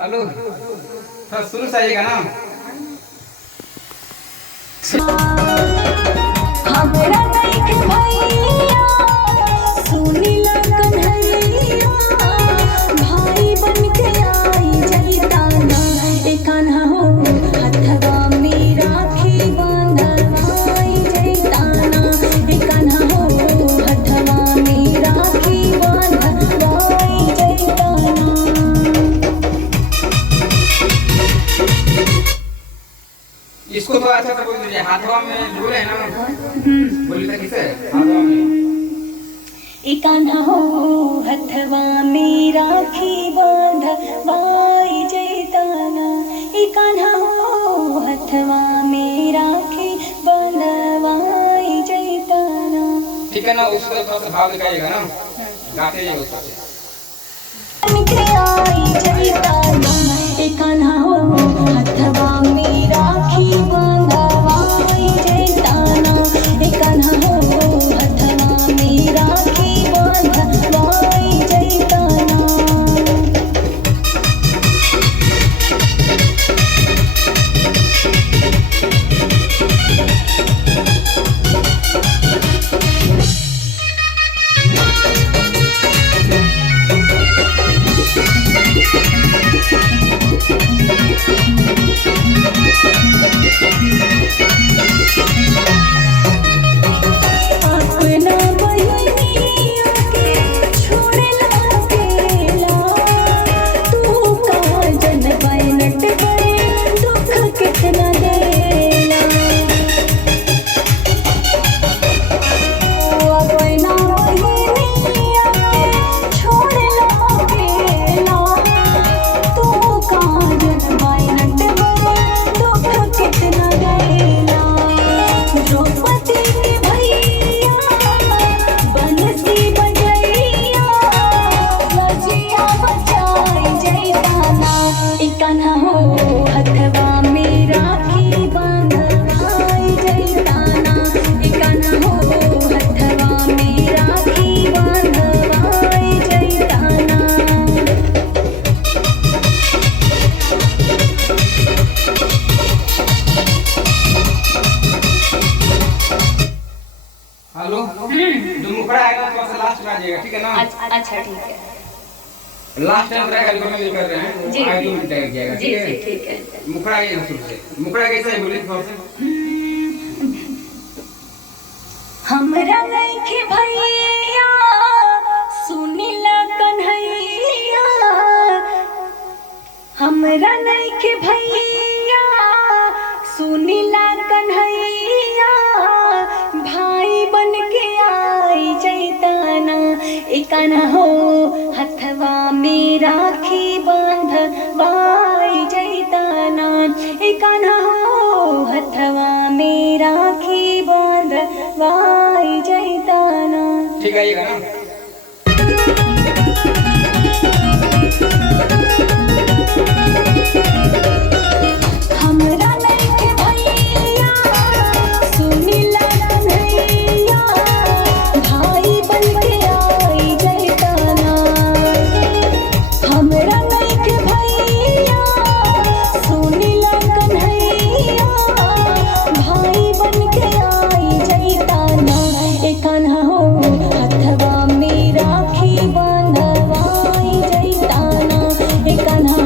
Hello थोड़ा शुरू से आइएगा ना। हमरा नइखे भैया सुनिला कन्हैया भाई बनके आई जइता ना ए कान्हा हो हथवा में राखी बांधवाई जइता ना ए कान्हा हो हथवा में राखी बांधवाई जइता ना। इसको तो अच्छा से बोल दीजिए, हाथवा में झूले है ना। बोलिए तो किसे हाथवा में। ए कान्हा हो हथवा में राखी बांधवाई जइता ना ए कान्हा हो हथवा में राखी बांधवाई जइता ना। ठीक है ना, उसको थोड़ा सा भाव दिखाइएगा ना, गाते जाइए उसको से। बनके आई जइता ना ए कान्हा हो हथवा में राखी बांधवाई जइता ना ए कान्हा हो हथवा में राखी बांधवाई जइता ना। अपना बहिनिया के छोड़ला अकेला तू काजन बैनट बड़े दुख कितना देला। अपना बहिनिया के छोड़ला अकेला तू काजन बैनट बड़े दुख कितना देला। द्रौपदी के भैया बंसी बजैया रजिया बचाई जइता ना ए कान्हा हो हथवा में राखी बांधवाई जइता ना ए कान्हा हो हथवा में राखी बांधवाई जइता ना। हेलो जो मुखड़ा आएगा थोड़ा सा लास्ट में आ जाइएगा, ठीक है ना। अच्छा ठीक है लास्ट टाइम रहेगा जो हम कर रहे हैं जी, आगे 2 मिनट जाएगा, जी ठीक है। जी ठीक है। मुखड़ा आइएगा शुरू से। मुखड़ा कैसे है बोलिए थोड़ा सा। हमरा नइखे भैया सुनिला कन्हैया हमरा नइखे भैया सुनिला कन्हैया भाई बनके आई जइता ना ए कान्हा हो हथवा में राखी बांधवाई जइता ना ए कान्हा हो हथवा में राखी बांधवाई जइता ना। ठीक है आइएगा ना। हमरा नइखे भैया सुनिला कन्हैया भाई बनके आई जइता ना। हमरा नइखे भैया सुनिला कन्हैया भाई बनके आई जइता ना ए कान्हा हो हथवा में राखी बांधवाई जइता ना ए कान्हा